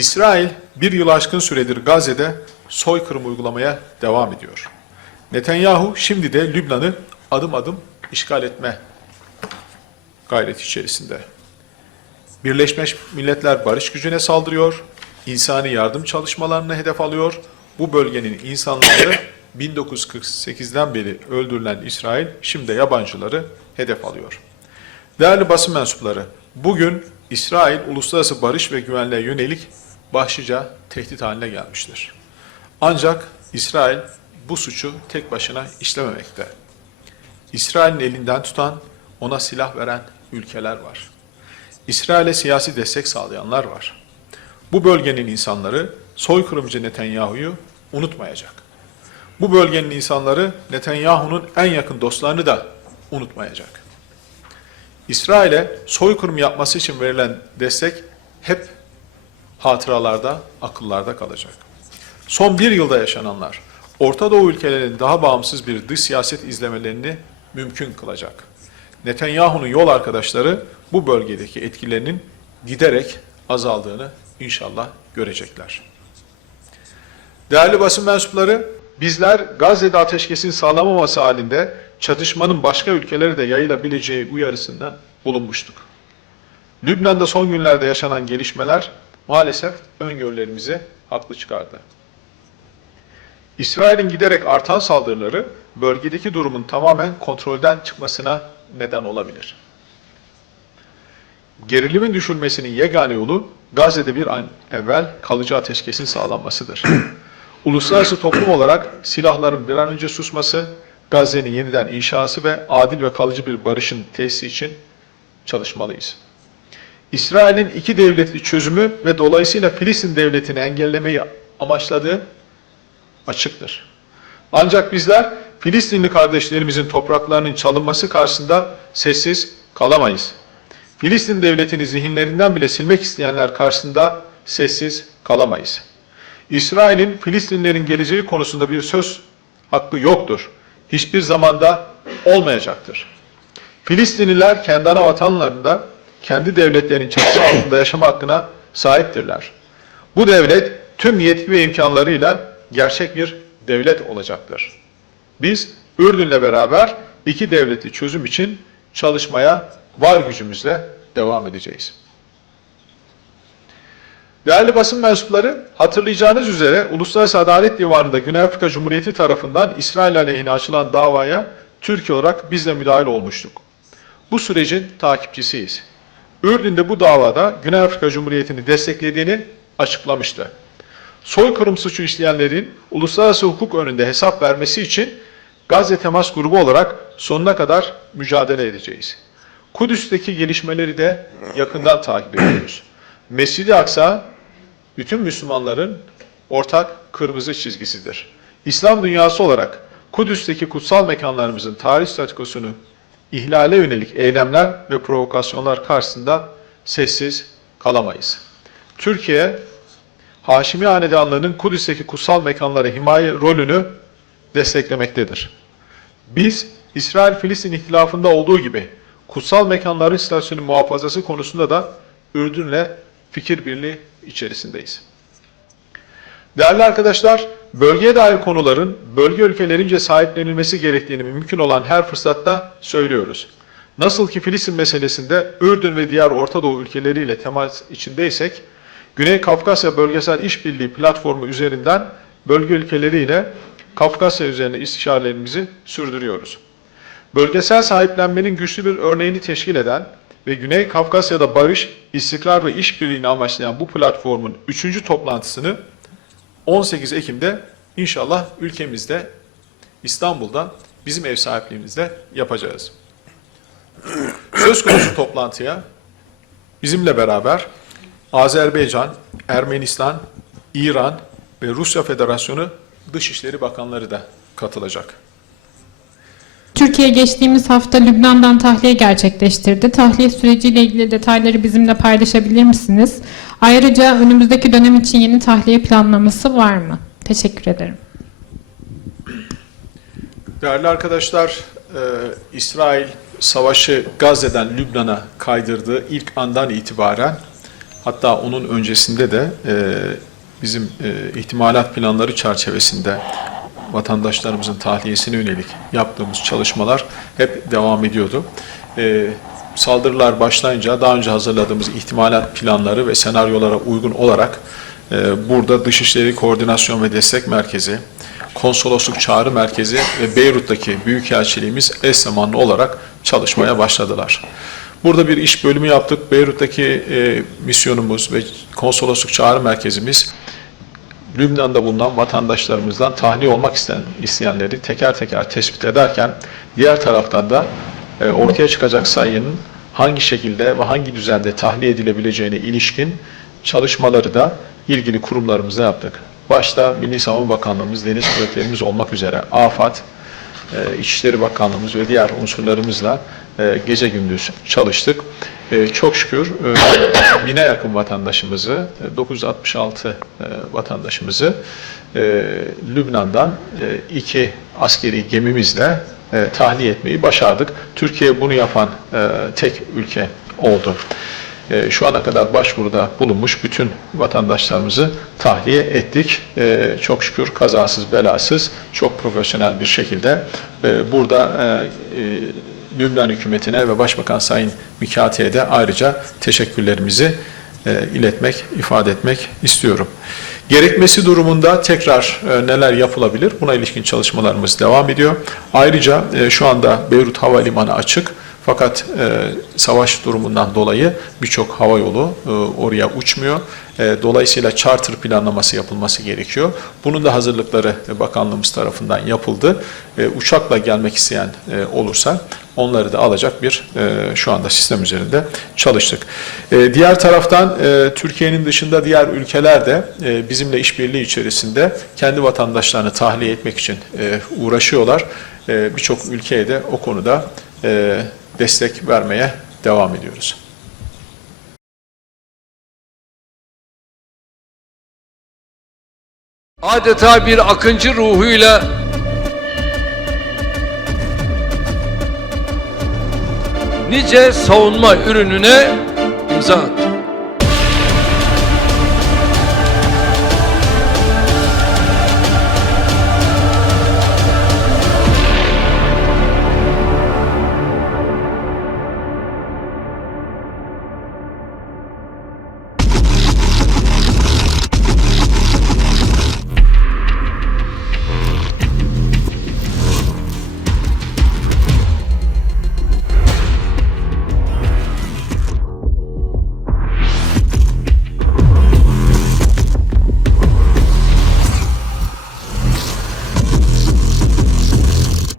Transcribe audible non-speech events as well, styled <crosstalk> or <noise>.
İsrail bir yıl aşkın süredir Gazze'de soykırım uygulamaya devam ediyor. Netanyahu şimdi de Lübnan'ı adım adım işgal etme gayreti içerisinde. Birleşmiş Milletler barış gücüne saldırıyor, insani yardım çalışmalarını hedef alıyor. Bu bölgenin insanları 1948'den beri öldürülen İsrail şimdi yabancıları hedef alıyor. Değerli basın mensupları, bugün İsrail uluslararası barış ve güvenliğe yönelik başlıca tehdit haline gelmiştir. Ancak İsrail bu suçu tek başına işlememekte. İsrail'in elinden tutan, ona silah veren ülkeler var. İsrail'e siyasi destek sağlayanlar var. Bu bölgenin insanları soykırımcı Netanyahu'yu unutmayacak. Bu bölgenin insanları Netanyahu'nun en yakın dostlarını da unutmayacak. İsrail'e soykırım yapması için verilen destek hep hatıralarda, akıllarda kalacak. Son bir yılda yaşananlar, Orta Doğu ülkelerinin daha bağımsız bir dış siyaset izlemelerini mümkün kılacak. Netanyahu'nun yol arkadaşları bu bölgedeki etkilerinin giderek azaldığını inşallah görecekler. Değerli basın mensupları, bizler Gazze'de ateşkesin sağlamaması halinde çatışmanın başka ülkelere de yayılabileceği uyarısında bulunmuştuk. Lübnan'da son günlerde yaşanan gelişmeler maalesef öngörülerimizi haklı çıkardı. İsrail'in giderek artan saldırıları bölgedeki durumun tamamen kontrolden çıkmasına neden olabilir. Gerilimin düşülmesinin yegane yolu Gazze'de bir an evvel kalıcı ateşkesin sağlanmasıdır. <clears throat> Uluslararası toplum olarak silahların bir an önce susması, Gazze'nin yeniden inşası ve adil ve kalıcı bir barışın tesisi için çalışmalıyız. İsrail'in iki devletli çözümü ve dolayısıyla Filistin devletini engellemeyi amaçladığı açıktır. Ancak bizler Filistinli kardeşlerimizin topraklarının çalınması karşısında sessiz kalamayız. Filistin devletini zihinlerinden bile silmek isteyenler karşısında sessiz kalamayız. İsrail'in Filistinlerin geleceği konusunda bir söz hakkı yoktur. Hiçbir zamanda olmayacaktır. Filistinliler kendi ana vatanlarında kendi devletlerinin çatısı altında yaşama hakkına sahiptirler. Bu devlet tüm yetki ve imkanlarıyla gerçek bir devlet olacaktır. Biz Ürdün'le beraber iki devletli çözüm için çalışmaya var gücümüzle devam edeceğiz. Değerli basın mensupları, hatırlayacağınız üzere Uluslararası Adalet Divanı'nda Güney Afrika Cumhuriyeti tarafından İsrail aleyhine açılan davaya Türkiye olarak biz de müdahil olmuştuk. Bu sürecin takipçisiyiz. Ürdün'de bu davada Güney Afrika Cumhuriyeti'ni desteklediğini açıklamıştı. Soykırım suçu işleyenlerin uluslararası hukuk önünde hesap vermesi için Gazze Temas Grubu olarak sonuna kadar mücadele edeceğiz. Kudüs'teki gelişmeleri de yakından takip ediyoruz. Mescid-i Aksa bütün Müslümanların ortak kırmızı çizgisidir. İslam dünyası olarak Kudüs'teki kutsal mekanlarımızın tarih statükosunu ihlale yönelik eylemler ve provokasyonlar karşısında sessiz kalamayız. Türkiye, Haşimi Hanedanlığı'nın Kudüs'teki kutsal mekanlara himaye rolünü desteklemektedir. Biz, İsrail-Filistin ihtilafında olduğu gibi kutsal mekanların statüsünün muhafazası konusunda da Ürdün'le fikir birliği içerisindeyiz. Değerli arkadaşlar, bölgeye dair konuların bölge ülkelerince sahiplenilmesi gerektiğini mümkün olan her fırsatta söylüyoruz. Nasıl ki Filistin meselesinde Ürdün ve diğer Orta Doğu ülkeleriyle temas içindeysek, Güney Kafkasya Bölgesel İşbirliği Platformu üzerinden bölge ülkeleriyle Kafkasya üzerine istişarelerimizi sürdürüyoruz. Bölgesel sahiplenmenin güçlü bir örneğini teşkil eden ve Güney Kafkasya'da barış, istikrar ve işbirliğini amaçlayan bu platformun 3. toplantısını 18 Ekim'de inşallah ülkemizde İstanbul'da bizim ev sahipliğimizde yapacağız. Söz konusu toplantıya bizimle beraber Azerbaycan, Ermenistan, İran ve Rusya Federasyonu Dışişleri Bakanları da katılacak. Türkiye geçtiğimiz hafta Lübnan'dan tahliye gerçekleştirdi. Tahliye süreciyle ilgili detayları bizimle paylaşabilir misiniz? Ayrıca önümüzdeki dönem için yeni tahliye planlaması var mı? Teşekkür ederim. Değerli arkadaşlar, e, İsrail savaşı Gazze'den Lübnan'a kaydırdığı ilk andan itibaren Hatta onun öncesinde de e, bizim e, ihtimalat planları çerçevesinde vatandaşlarımızın tahliyesine yönelik yaptığımız çalışmalar hep devam ediyordu. E, saldırılar başlayınca daha önce hazırladığımız ihtimalat planları ve senaryolara uygun olarak e, burada Dışişleri Koordinasyon ve Destek Merkezi, Konsolosluk Çağrı Merkezi ve Beyrut'taki Büyükelçiliğimiz eş zamanlı olarak çalışmaya başladılar. Burada bir iş bölümü yaptık. Beyrut'taki e, misyonumuz ve konsolosluk çağrı merkezimiz Lübnan'da bulunan vatandaşlarımızdan tahliye olmak isteyen, isteyenleri teker teker tespit ederken diğer taraftan da e, ortaya çıkacak sayının hangi şekilde ve hangi düzende tahliye edilebileceğine ilişkin çalışmaları da ilgili kurumlarımızda yaptık. Başta Milli Savunma Bakanlığımız, Deniz Kuvvetlerimiz olmak üzere AFAD, e, İçişleri Bakanlığımız ve diğer unsurlarımızla gece gündüz çalıştık. E, Çok şükür e, bine yakın vatandaşımızı, e, 966 e, vatandaşımızı e, Lübnan'dan e, iki askeri gemimizle e, tahliye etmeyi başardık. Türkiye bunu yapan e, tek ülke oldu. E, Şu ana kadar başvuruda bulunmuş bütün vatandaşlarımızı tahliye ettik. E, Çok şükür kazasız belasız, çok profesyonel bir şekilde e, burada e, e, Lübnan hükümetine ve Başbakan Sayın Mikati'ye de ayrıca teşekkürlerimizi e, iletmek, ifade etmek istiyorum. Gerekmesi durumunda tekrar e, neler yapılabilir? Buna ilişkin çalışmalarımız devam ediyor. Ayrıca e, şu anda Beyrut Havalimanı açık. Fakat e, savaş durumundan dolayı birçok hava yolu e, oraya uçmuyor. E, dolayısıyla charter planlaması yapılması gerekiyor. Bunun da hazırlıkları bakanlığımız tarafından yapıldı. E, uçakla gelmek isteyen e, olursa onları da alacak bir şu anda sistem üzerinde çalıştık. Diğer taraftan Türkiye'nin dışında diğer ülkeler de bizimle işbirliği içerisinde kendi vatandaşlarını tahliye etmek için uğraşıyorlar. E, Birçok ülkeye de o konuda destek vermeye devam ediyoruz. Adeta bir akıncı ruhuyla nice savunma ürününe imza attı.